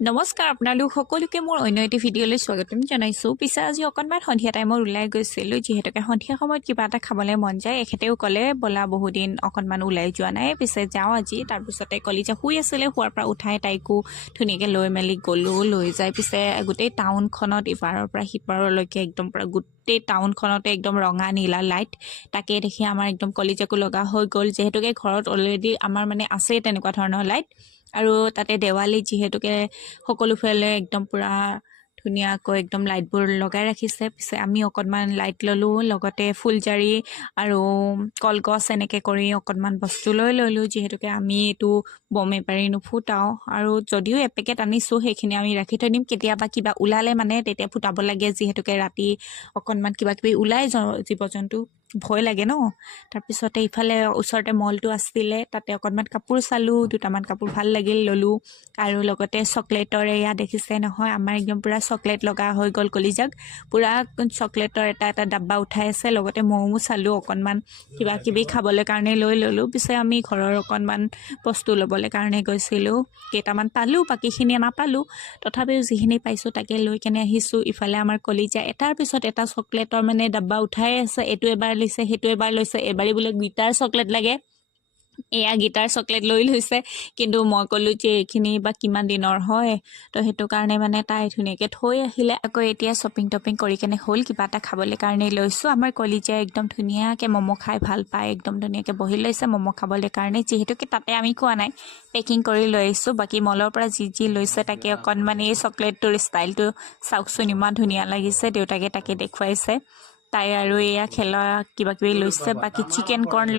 নমস্কাৰ আপোনালোক সকলোকে মোৰ অন্য এটি ভিডিঅ'লৈ স্বাগতম জনাইছোঁ। পিছে আজি অকণমান সন্ধিয়া টাইমত ওলাই গৈছিলোঁ, যিহেতুকে সন্ধিয়া সময়ত কিবা এটা খাবলৈ মন যায়। এখেতেও ক'লে ব'লা বহুদিন অকণমান ওলাই যোৱা নাই, পিছে যাওঁ আজি। তাৰপিছতে কলিজা শুই আছিলে, শুৱাৰ পৰা উঠাই তাইকো ধুনীয়াকৈ লৈ মেলি গ'লোঁ। লৈ যাই পিছে গোটেই টাউনখনত ইপাৰৰ পৰা সিপাৰলৈকে একদম পূৰা গোটেই টাউনখনতে একদম ৰঙা নীলা লাইট, তাকে দেখি আমাৰ একদম কলিজাকো লগা হৈ গ'ল। যিহেতুকে ঘৰত অলৰেডি আমাৰ মানে আছেই তেনেকুৱা ধৰণৰ লাইট, আৰু তাতে দেৱালী যিহেতুকে সকলোফালে একদম পুৰা ধুনীয়াকৈ একদম লাইটবোৰ লগাই ৰাখিছে। পিছে আমি অকণমান লাইট ল'লোঁ, লগতে ফুলজাৰি আৰু কলগছ এনেকৈ কৰি অকণমান বস্তু লৈ ল'লোঁ, যিহেতুকে আমি এইটো বমে পাৰি নুফুটাওঁ। আৰু যদিও এপেকেট আনিছোঁ, সেইখিনি আমি ৰাখি থৈ দিম, কেতিয়াবা কিবা ওলালে মানে তেতিয়া ফুটাব লাগে, যিহেতুকে ৰাতি অকণমান কিবা কিবি ওলাই জীৱ জন্তু ভয় লাগে ন। তাৰপিছতে ইফালে ওচৰতে মলটো আছিলে, তাতে অকণমান কাপোৰ চালোঁ, দুটামান কাপোৰ ভাল লাগিল ল'লোঁ। আৰু লগতে চকলেটৰ এয়া দেখিছে নহয়, আমাৰ একদম পূৰা চকলেট লগা হৈ গ'ল কলিজাক। পূৰা চকলেটৰ এটা ডাব্বা উঠাই আছে। লগতে মমো চালোঁ, অকণমান কিবা কিবি খাবলৈ কাৰণে লৈ ল'লোঁ। পিছে আমি ঘৰৰ অকণমান বস্তু ল'বলৈ কাৰণে গৈছিলোঁ, কেইটামান পালোঁ, বাকীখিনি নাপালোঁ। তথাপিও যিখিনি পাইছোঁ তাকে লৈ কেনে আহিছোঁ। ইফালে আমাৰ কলিজা এটাৰ পিছত এটা চকলেটৰ মানে ডাব্বা উঠাই আছে, এইটো এবাৰ লৈছে, সেইটো এবাৰ লৈছে। এবাৰেই বোলে গিটাৰ চকলেট লাগে, এয়া গিটাৰ চকলেট লৈ লৈছে। কিন্তু মই ক'লোঁ যে এইখিনি বা কিমান দিনৰ হয়, তো সেইটো কাৰণে মানে তাই ধুনীয়াকৈ থৈ আহিলে। আকৌ এতিয়া শ্বপিং টপিং কৰি কেনে হ'ল, কিবা এটা খাবলৈ কাৰণে লৈছোঁ। আমাৰ কলিজাই একদম ধুনীয়াকৈ ম'ম' খাই ভাল পায়, একদম ধুনীয়াকৈ বহি লৈছে ম'ম' খাবলৈ কাৰণে। যিহেতুকে তাতে আমি খোৱা নাই, পেকিং কৰি লৈ আহিছোঁ। বাকী মলৰ পৰা যি লৈছে তাকে অকণমান এই চকলেটটোৰ ষ্টাইলটো চাওকচোন, ইমান ধুনীয়া লাগিছে। দেউতাকে তাকে দেখুৱাইছে। তাই আৰু এয়া খেলা কিবা কিবি লৈছে। বাকী চিকেন কৰ্ণ